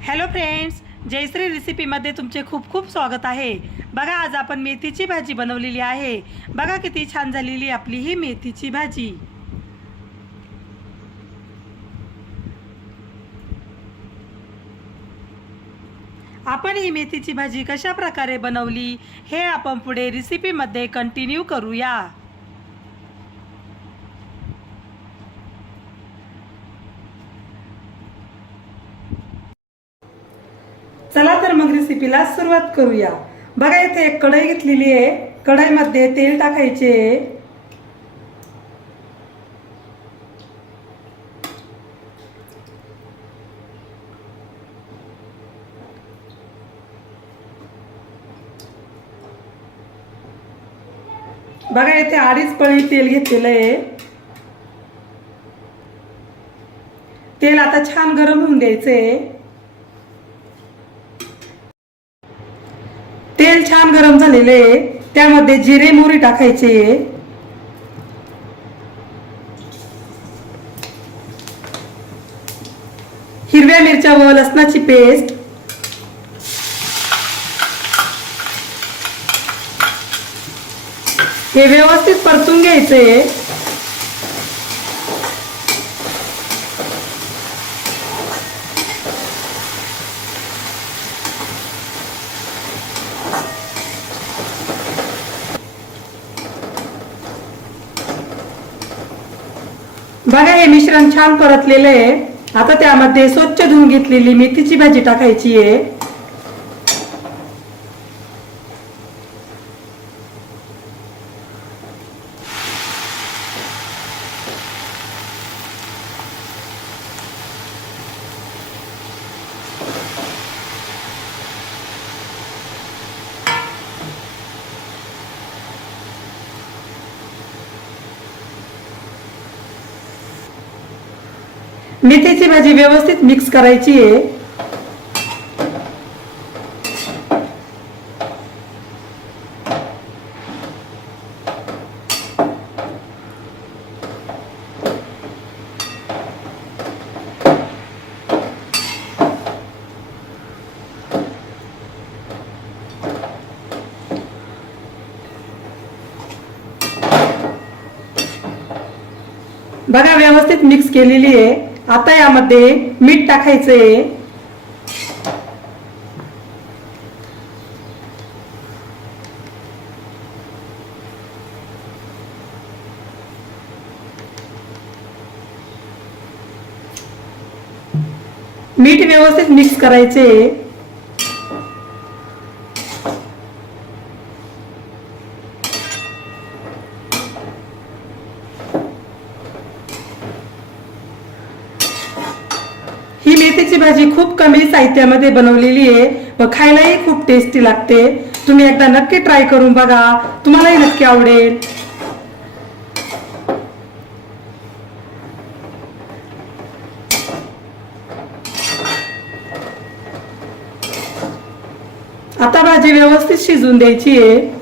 Hello friends, Jayashree रेसिपीमध्ये तुमचे खूप खूप स्वागत आहे। बघा, आज आपण मेथीची भाजी बनवलेली आहे। बघा किती छान झालेली आपली ही मेथीची भाजी। आपण ही मेथीची भाजी कशा प्रकारे बनवली हे आपण पुढे रेसिपीमध्ये कंटिन्यू करूया। चला तर मग रेसिपीला सुरुवात करूया। बघा, इथे एक कढई घेतलेली आहे। कढईमध्ये तेल टाकायचे। बघा, इथे 2.5 पळी तेल घेतलेलं आहे। तेल आता छान गरम होऊन द्यायचंय। तेल छान गरम झालेले आहे, त्यामध्ये जिरे मोहरी टाकायचे। हिरव्या मिरच्या व लसणाची पेस्ट, हे व्यवस्थित परतून घ्यायचे। बघा, हे मिश्रण छान परतलेले आहे। आता त्यामध्ये स्वच्छ धुवून घेतलेली मेथीची भाजी टाकायची आहे। मेथीची भाजी व्यवस्थित मिक्स करायची आहे। बघा, व्यवस्थित मिक्स केलेली आहे। आता यामध्ये मीठ टाकायचंय। मीठ व्यवस्थित मिक्स करायचे। ही मेथीची भाजी खूप कमी साहित्यामध्ये बनवलेली आहे व खायलाही खूप टेस्टी लागते। तुम्ही एकदा नक्की ट्राय करून बघा, तुम्हालाही नक्की आवडेल। आता भाजी व्यवस्थित शिजवून द्यायची आहे।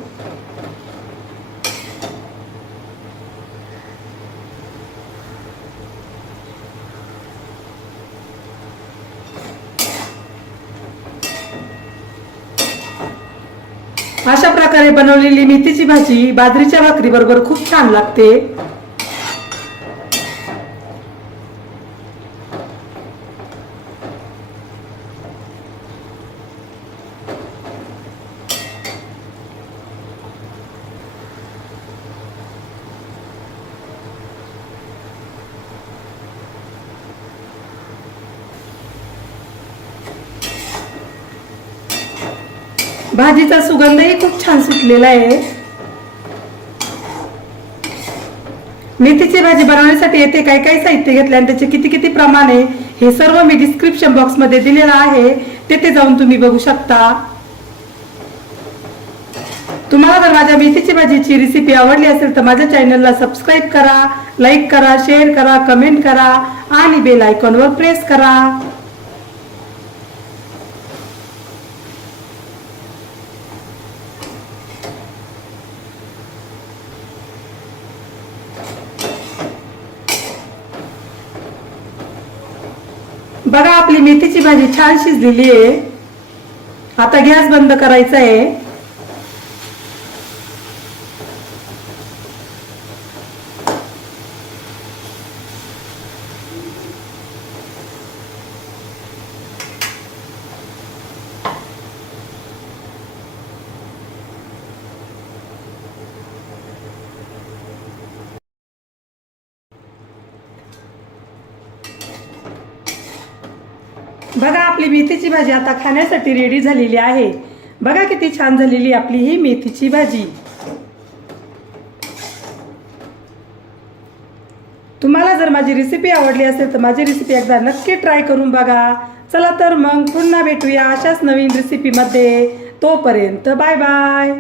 अशा प्रकारे बनवलेली मेथीची भाजी बाजरीच्या भाकरी बरोबर खूप छान लागते। भाजीचा सुगंधही खूप छान सुटलेला आहे। मेथीची भाजी बनवण्यासाठी येथे काय काय साहित्य घेतले आणि त्याचे किती किती प्रमाण आहे हे सर्व मी डिस्क्रिप्शन बॉक्स मध्ये दिलेलं आहे, तेथे जाऊन तुम्ही बघू शकता। तुम्हाला जर माझ्या मेथीची भाजीची रेसिपी आवडली असेल तर माझ्या चॅनलला सबस्क्राईब करा, लाईक करा, शेअर करा, कमेंट करा आणि बेल आयकॉनवर प्रेस करा। बघा, आपली आपली मेथीची भाजी छान शिजलेली आहे. आता गॅस बंद करायचा आहे. बघा आपली मेथीची भाजी आता खाण्यासाठी रेडी झालेली आहे. बघा किती छान झालेली आपली ही मेथीची भाजी. तुम्हाला जर माझी रेसिपी आवडली असेल तर माझी रेसिपी एकदा नक्की ट्राय करून बघा. चला तर मग पुन्हा भेटूया अशाच नवीन रेसिपीमध्ये. तोपर्यंत बाय बाय.